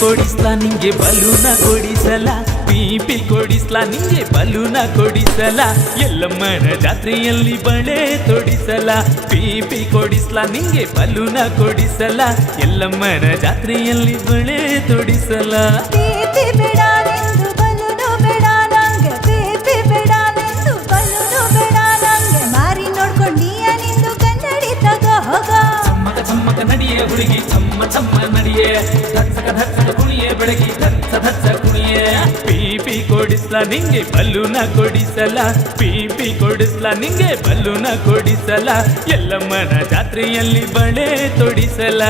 ಕೊಡಿಸ್ಲಾ ನಿಂಗೆ ಬಲೂನ ಕೊಡಿಸಲ ಪಿಪಿ ಕೊಡಿಸ್ಲಾ ನಿಂಗೆ ಬಲೂನ ಕೊಡಿಸಲ ಎಲ್ಲಮ್ಮನ ಜಾತ್ರೆಯಲ್ಲಿ ಬಳೆ ತೊಡಿಸಲ ಪಿಪಿ ಕೊಡಿಸ್ಲಾ ನಿಂಗೆ ಬಲೂನ ಕೊಡಿಸಲ ಎಲ್ಲಮ್ಮನ ಜಾತ್ರೆಯಲ್ಲಿ ಬಳೆ ತೊಡಿಸಲ ಪಿಪಿ ಬೇಡ ನಿಂದು ಬಲೂನು ಬೇಡ ನಂಗೆ ಪಿಪಿ ಬೇಡ ನಿಂದು ಬಲೂನು ಬೇಡ ನಂಗೆ ಮಾರಿ ನೋಡ್ಕೊಂಡೀಯ ನಿಂದು ಕನ್ನಡಿ ತಗೋ ಹೋಗ ಚಮ್ಮಕ ಚಮ್ಮಕ ನಡಿಯೇ ಹುಡುಗಿ ಚಮ್ಮ ಚಮ್ಮ ನಡಿಯೇ ಧತ್ಸಕ ಧತ್ಸಕ ಕುಣಿಯೇ ಬೆಳಗಿ ಧತ್ಸ ಧತ್ಸ ಕುಣಿಯೇ ಪಿಪಿ ಕೊಡಿಸ್ಲಾ ನಿಂಗೆ ಬಲೂನ ಕೊಡಿಸಲ ಪಿಪಿ ಕೊಡಿಸ್ಲಾ ನಿಂಗೆ ಬಲೂನ ಕೊಡಿಸಲ ಎಲ್ಲಮ್ಮನ ಜಾತ್ರೆಯಲ್ಲಿ ಬಳೆ ತೊಡಿಸಲ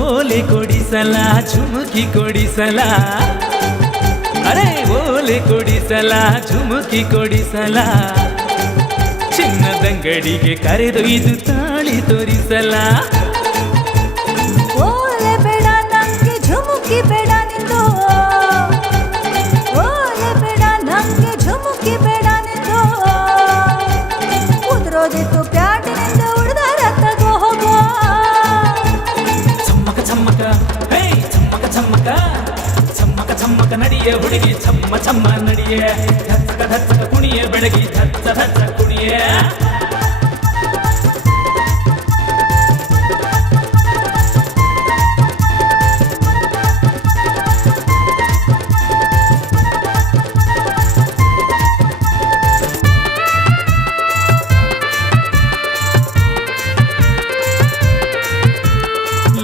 ಓಲೆ ಕೊಡಿಸಲ ಚುಮುಕಿ ಕೊಡಿಸಲ ಅರೆ ಓಲೆ ಕೊಡಿಸಲ ಚುಮುಕಿ ಕೊಡಿಸಲ ಚಿನ್ನದಂಗಡಿಗೆ ಕರೆದೊಯ್ದು ತಾಳಿ ತೋರಿಸಲ ಓಲೆ ಬೇಡ ನಂಗೆ ಝುಮುಕಿ ಬೇಡ ನಿಂದು ಓಲೆ ಬೇಡ ನಂಗೆ ಝುಮುಕಿ ಬೇಡ ನಿಂದು ಉದ್ರೋದಿತ್ತು ಪ್ಯಾಟಿನಿಂದ ಉಡ್ದಾರ ತಗೋ ಹೋಗೋ ಚಮ್ಮಕ ಚಮ್ಮಕ ಹೇ ಚಮ್ಮಕ ಚಮ್ಮಕ ಚಮ್ಮಕ ಚಮ್ಮಕ ನಡಿಯೇ ಹುಡುಗಿ ಚಮ್ಮ ಚಮ್ಮ ನಡಿಯೇ ಧತ್ಸಕ ಧತ್ಸಕ ಕುಣಿಯೇ ಬೆಳಗಿ ಧತ್ಸ ಧತ್ಸ ಕುಣಿಯೇ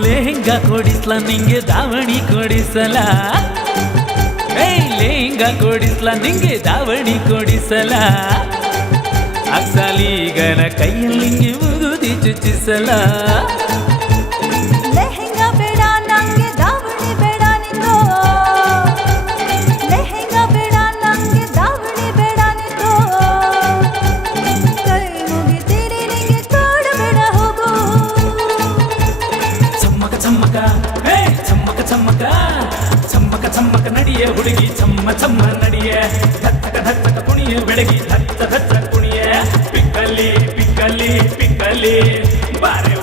ಲೆಹಂಗಾ ಕೊಡಿಸ್ಲಾ ನಿಂಗೆ ದಾವಣಿ ಕೊಡಿಸಲ ಲೆಹಂಗಾ ಕೊಡಿಸ್ಲಾ ನಿಂಗೆ ದಾವಣಿ ಕೊಡಿಸಲ ಅಕ್ಸಾಲಿಗನ ಕೈಯಲ್ಲಿ ಮುಗುದಿ ಚುಚ್ಚಿಸಲ ಲೆಹಂಗಾ ಬೇಡ ನಂಗೆ ದಾವಣಿ ಬೇಡ ನಿಂದು ಲೆಹಂಗಾ ಬೇಡ ನಂಗೆ ದಾವಣಿ ಬೇಡ ನಿಂದು ಕೈ ಮುಗಿತೀರಿ ನಿಂಗೆ ತೋಡು ಬೇಡ ಹೋಗು ಚಮ್ಮಕ ಚಮ್ಮಕ ಹೇ ಚಮ್ಮಕ ಚಮ್ಮಕ ಚಮ್ಮಕ ಚಮ್ಮಕ ನಡಿಯೇ ಹುಡುಗಿ ಚಮ್ಮ ಚಮ್ಮ ನಡಿಯೇ ಧತ್ತಕ ಧತ್ತಕ ಕುಣಿಯೇ ಬೆಳಗಿ ಧತ್ತ ಧತ್ತ ಕುಣಿಯೇ ಪಿಕ್ಕಲಿ ಪಿಕ್ಕಲಿ ಪಿಕ್ಕಲಿ ಬಾರೆ